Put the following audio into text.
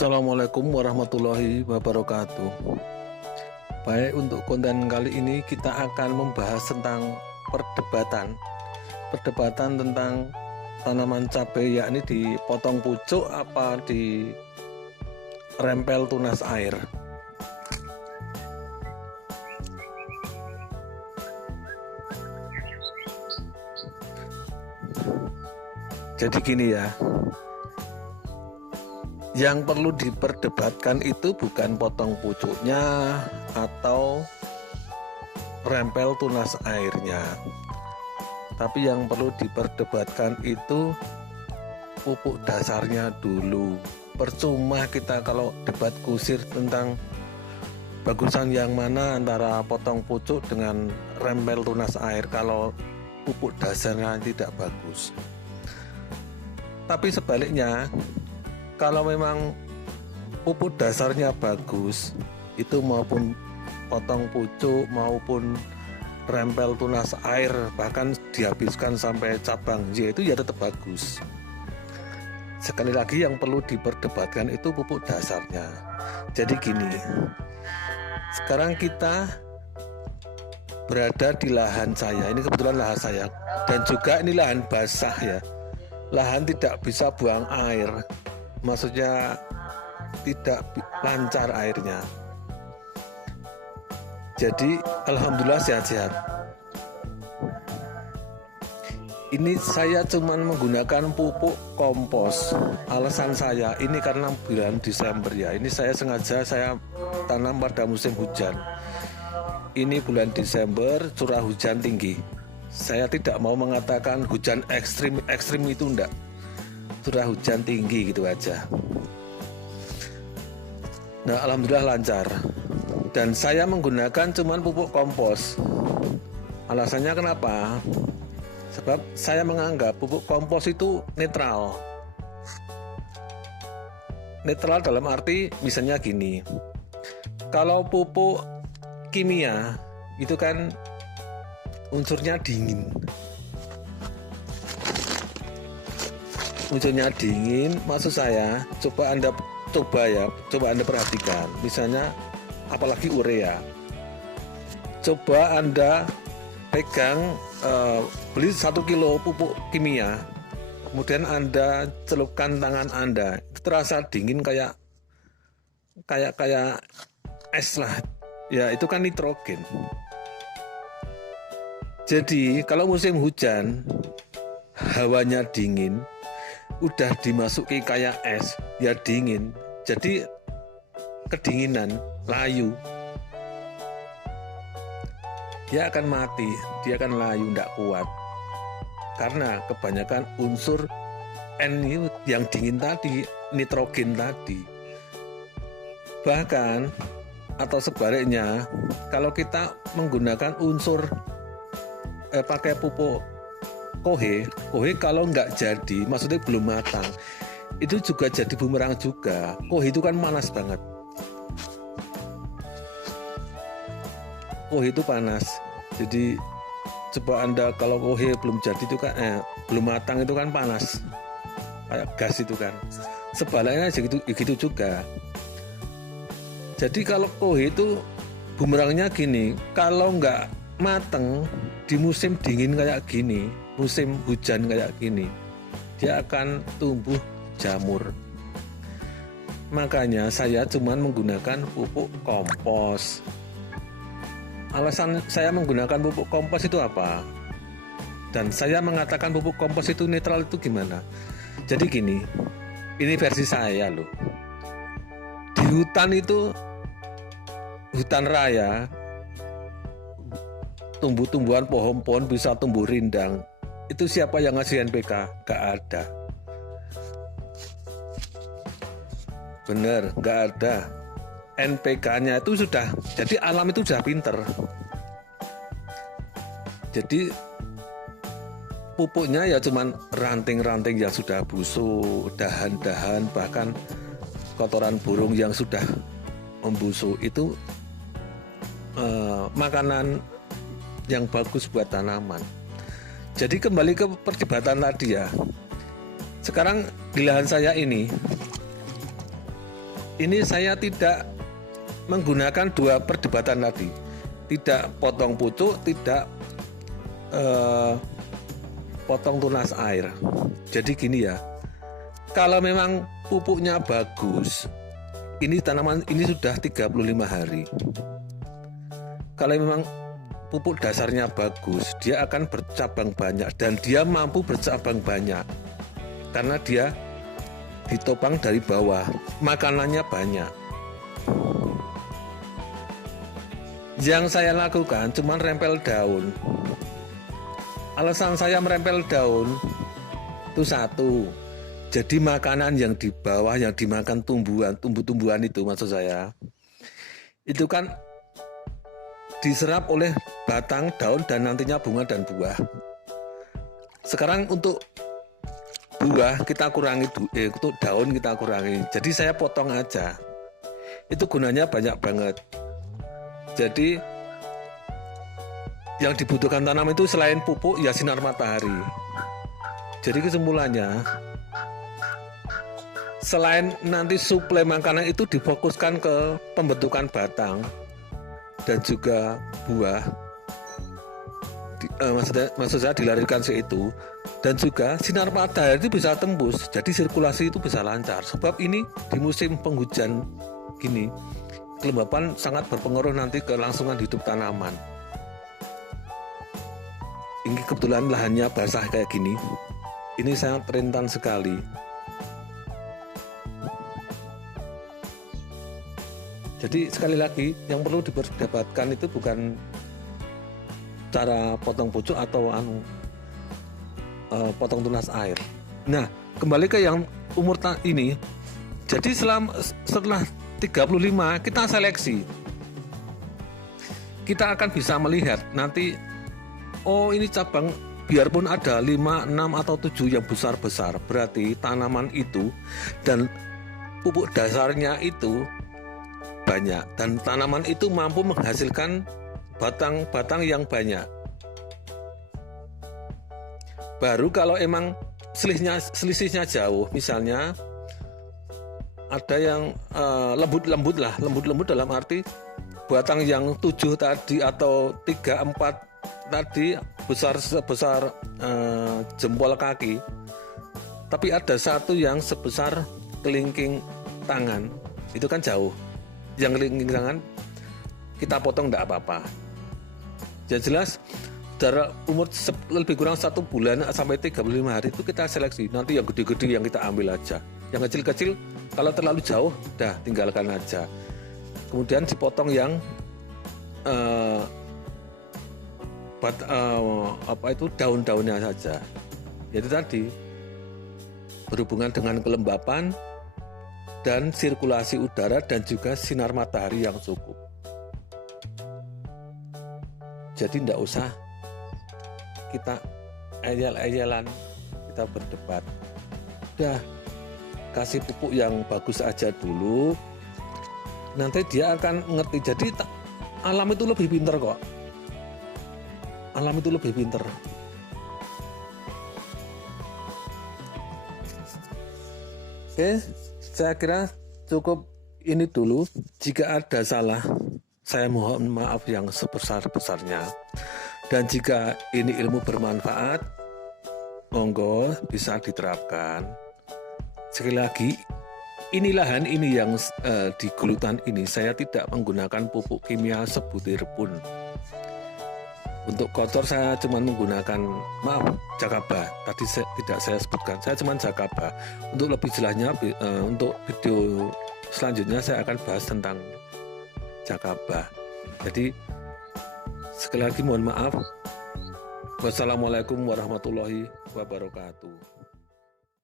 Assalamualaikum warahmatullahi wabarakatuh. Baik, untuk konten kali ini kita akan membahas tentang perdebatan tentang tanaman cabai, yakni dipotong pucuk apa di rempel tunas air. Jadi gini ya, yang perlu diperdebatkan itu bukan potong pucuknya atau rempel tunas airnya, tapi yang perlu diperdebatkan itu pupuk dasarnya dulu. Percuma kita kalau debat kusir tentang bagusan yang mana antara potong pucuk dengan rempel tunas air kalau pupuk dasarnya tidak bagus. Tapi sebaliknya, kalau memang pupuk dasarnya bagus, itu maupun potong pucuk maupun rempel tunas air, bahkan dihabiskan sampai cabang Y, itu ya tetap bagus. Sekali lagi, yang perlu diperdebatkan itu pupuk dasarnya. Jadi gini, sekarang kita berada di lahan saya, ini kebetulan lahan saya, dan juga ini lahan basah ya, lahan tidak bisa buang air, maksudnya tidak lancar airnya. Jadi alhamdulillah sehat-sehat. Ini saya cuman menggunakan pupuk kompos. Alasan saya ini karena bulan Desember ya. Ini saya sengaja tanam pada musim hujan. Ini bulan Desember, curah hujan tinggi. Saya tidak mau mengatakan hujan ekstrim itu enggak. Curah hujan tinggi gitu aja. Nah, alhamdulillah lancar. Dan saya menggunakan cuman pupuk kompos. Alasannya kenapa? Sebab saya menganggap pupuk kompos itu netral. Netral dalam arti misalnya gini. Kalau pupuk kimia itu kan unsurnya dingin. Unsurnya dingin, maksud saya coba Anda perhatikan. Misalnya apalagi urea. Coba Anda pegang beli 1 kilo pupuk kimia, kemudian Anda celupkan tangan Anda, itu terasa dingin kayak es lah. Ya, itu kan nitrogen. Jadi kalau musim hujan hawanya dingin, udah dimasuki kayak es, ya dingin. Jadi kedinginan, layu. Dia akan mati, dia akan layu, tidak kuat. Karena kebanyakan unsur N yang dingin tadi, nitrogen tadi. Bahkan atau sebaliknya, kalau kita menggunakan unsur pakai pupuk kohe kalau nggak jadi, maksudnya belum matang, itu juga jadi bumerang juga. Kohe itu kan panas banget. Kohe itu panas. Jadi coba Anda kalau kohe belum jadi itu kan belum matang itu kan panas. Kayak gas itu kan. Sebaliknya gitu juga. Jadi kalau kohe itu bumerangnya gini, kalau nggak mateng di musim dingin kayak gini, musim hujan kayak gini, dia akan tumbuh jamur. Makanya saya cuman menggunakan pupuk kompos. Alasan saya menggunakan pupuk kompos itu apa? Dan saya mengatakan pupuk kompos itu netral itu gimana? Jadi gini, ini versi saya loh. Di hutan itu, hutan raya, tumbuh-tumbuhan pohon-pohon bisa tumbuh rindang. Itu siapa yang ngasih NPK? Gak ada. Bener, gak ada. NPK-nya itu sudah, jadi alam itu sudah pinter. Jadi pupuknya ya cuman ranting-ranting yang sudah busuk, dahan-dahan, bahkan kotoran burung yang sudah membusuk. Itu makanan yang bagus buat tanaman. Jadi kembali ke perdebatan tadi ya. Sekarang di lahan saya ini ini saya tidak menggunakan dua perdebatan tadi, tidak potong pucuk, tidak potong tunas air. Jadi gini ya, kalau memang pupuknya bagus, ini tanaman ini sudah 35 hari. Kalau memang pupuk dasarnya bagus, dia akan bercabang banyak dan dia mampu bercabang banyak karena dia ditopang dari bawah, makanannya banyak. Yang saya lakukan cuma rempel daun. Alasan saya merempel daun itu satu, jadi makanan yang di bawah yang dimakan tumbuh-tumbuhan itu maksud saya, itu kan diserap oleh batang, daun, dan nantinya bunga dan buah. Sekarang untuk buah kita kurangi, untuk daun kita kurangi. Jadi saya potong aja. Itu gunanya banyak banget. Jadi yang dibutuhkan tanam itu selain pupuk ya sinar matahari. Jadi kesimpulannya, selain nanti suplai makanan itu difokuskan ke pembentukan batang dan juga buah, maksud saya dilarikan itu, dan juga sinar matahari itu bisa tembus, jadi sirkulasi itu bisa lancar. Sebab ini di musim penghujan gini, kelembapan sangat berpengaruh nanti kelangsungan hidup tanaman. Ini kebetulan lahannya basah kayak gini, ini sangat rentan sekali. Jadi sekali lagi, yang perlu diperdebatkan itu bukan cara potong pucuk atau potong tunas air. Nah, kembali ke yang umur ini. Jadi setelah 35 kita seleksi. Kita akan bisa melihat nanti, oh ini cabang biarpun ada 5, 6 atau 7 yang besar-besar, berarti tanaman itu dan pupuk dasarnya itu banyak dan tanaman itu mampu menghasilkan batang-batang yang banyak. Baru kalau emang selisihnya jauh, misalnya ada yang lembut-lembut dalam arti batang yang 7 tadi atau 3, 4 tadi besar sebesar jempol kaki, tapi ada satu yang sebesar kelingking tangan, itu kan jauh. Yang kelingking tangan kita potong tidak apa-apa. Yang jelas jarak umur lebih kurang 1 bulan sampai 35 hari itu kita seleksi. Nanti yang gede-gede yang kita ambil aja. Yang kecil-kecil kalau terlalu jauh, dah tinggalkan aja. Kemudian dipotong yang daun-daunnya saja. Itu tadi berhubungan dengan kelembapan dan sirkulasi udara dan juga sinar matahari yang cukup. Jadi tidak usah kita ayel-ayelan, kita berdebat. Udah kasih pupuk yang bagus aja dulu, nanti dia akan ngerti. Jadi alam itu lebih pintar kok. Alam itu lebih pintar. Oke, saya kira cukup ini dulu. Jika ada salah, saya mohon maaf yang sebesar-besarnya. Dan jika ini ilmu bermanfaat, monggo bisa diterapkan. Sekali lagi, ini lahan ini yang di gulutan ini saya tidak menggunakan pupuk kimia sebutir pun. Untuk kotor saya cuma menggunakan, Jakaba. Tadi tidak saya sebutkan, saya cuma Jakaba. Untuk lebih jelasnya, untuk video selanjutnya saya akan bahas tentang Jakaba. Jadi sekali lagi mohon maaf. Wassalamualaikum warahmatullahi wabarakatuh.